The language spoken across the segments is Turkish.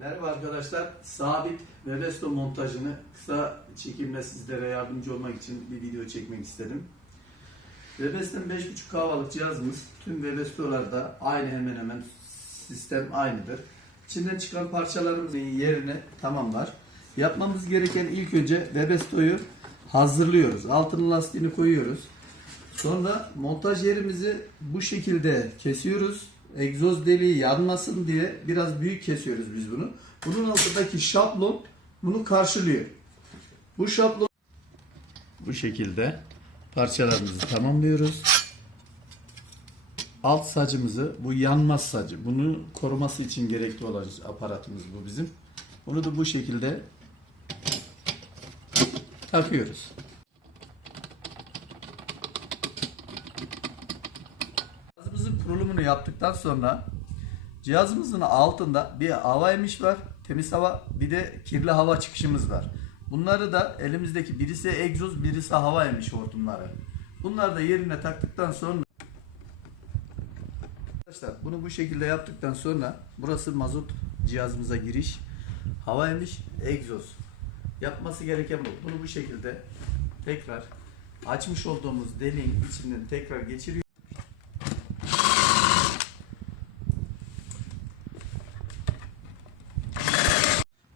Merhaba arkadaşlar. Sabit Webesto montajını kısa çekimle sizlere yardımcı olmak için bir video çekmek istedim. Webesto'nun 5.5 kahvalık cihazımız tüm Webesto'larda aynı hemen hemen sistem aynıdır. İçinden çıkan parçalarımızın yerini tamamlar. Yapmamız gereken ilk önce Webesto'yu hazırlıyoruz. Altının lastiğini koyuyoruz. Sonra montaj yerimizi bu şekilde kesiyoruz. Egzoz deliği yanmasın diye biraz büyük kesiyoruz biz bunu. Bunun altındaki şablon bunu karşılıyor. Bu şablon bu şekilde parçalarımızı tamamlıyoruz. Alt sacımızı bu yanmaz sacı. Bunu koruması için gerekli olan aparatımız bu bizim. Bunu da bu şekilde takıyoruz. Cihazımızın kurulumunu yaptıktan sonra cihazımızın altında bir hava emiş var, temiz hava, bir de kirli hava çıkışımız var. Bunları da elimizdeki birisi egzoz, birisi hava emiş hortumları. Bunları da yerine taktıktan sonra Arkadaşlar bunu bu şekilde yaptıktan sonra burası mazot cihazımıza giriş, hava emiş, egzoz. Yapması gereken bu. Bunu bu şekilde tekrar açmış olduğumuz deliğin içinden tekrar geçiriyor.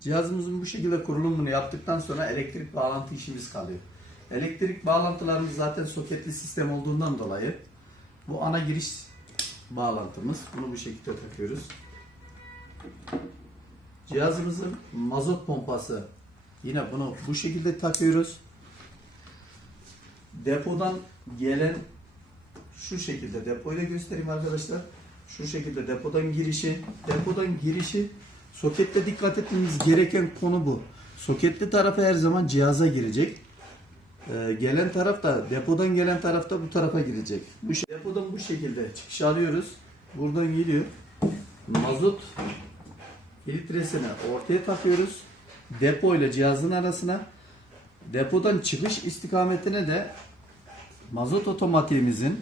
Cihazımızın bu şekilde kurulumunu yaptıktan sonra elektrik bağlantı işimiz kalıyor. Elektrik bağlantılarımız zaten soketli sistem olduğundan dolayı bu ana giriş bağlantımız. Bunu bu şekilde takıyoruz. Cihazımızın mazot pompası yine bunu bu şekilde takıyoruz. Depodan gelen şu şekilde depoyu da göstereyim arkadaşlar. Şu şekilde depodan girişi, depodan girişi sokette dikkat etmemiz gereken konu bu. Soketli tarafı her zaman cihaza girecek. Ee, gelen taraf da depodan gelen taraf da bu tarafa girecek. Bu depodan bu şekilde çıkış alıyoruz. Buradan geliyor. Mazot filtresini ortaya takıyoruz. Depo ile cihazın arasına. Depodan çıkış istikametine de mazot otomatiğimizin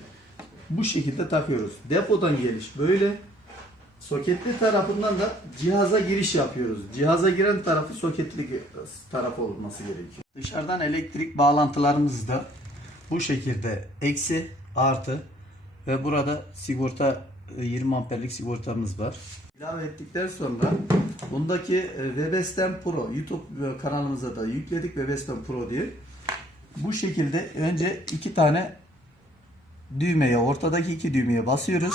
bu şekilde takıyoruz. Depodan geliş böyle. Soketli tarafından da cihaza giriş yapıyoruz. Cihaza giren tarafı soketli taraf olması gerekiyor. Dışarıdan elektrik bağlantılarımız da bu şekilde eksi artı ve burada sigorta e, 20 amperlik sigortamız var. İlave ettikten sonra bundaki e, Webesten Pro YouTube e, kanalımıza da yükledik Webesten Pro diye. Bu şekilde önce iki tane düğmeye ortadaki iki düğmeye basıyoruz.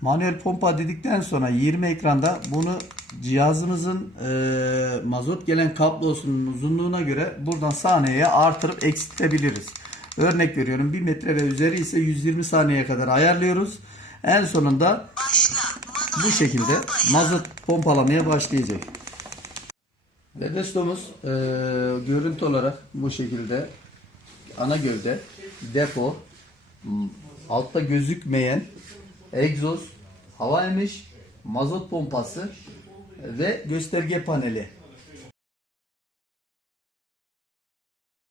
Manuel pompa dedikten sonra 20 ekranda bunu cihazımızın e, mazot gelen kablosunun uzunluğuna göre buradan saniyeye artırıp eksiltebiliriz. Örnek veriyorum 1 metre ve üzeri ise 120 saniyeye kadar ayarlıyoruz. En sonunda bu şekilde mazot pompalamaya başlayacak. Webestomuz e, görüntü olarak bu şekilde ana gövde, depo, altta gözükmeyen egzoz, hava emiş, mazot pompası ve gösterge paneli.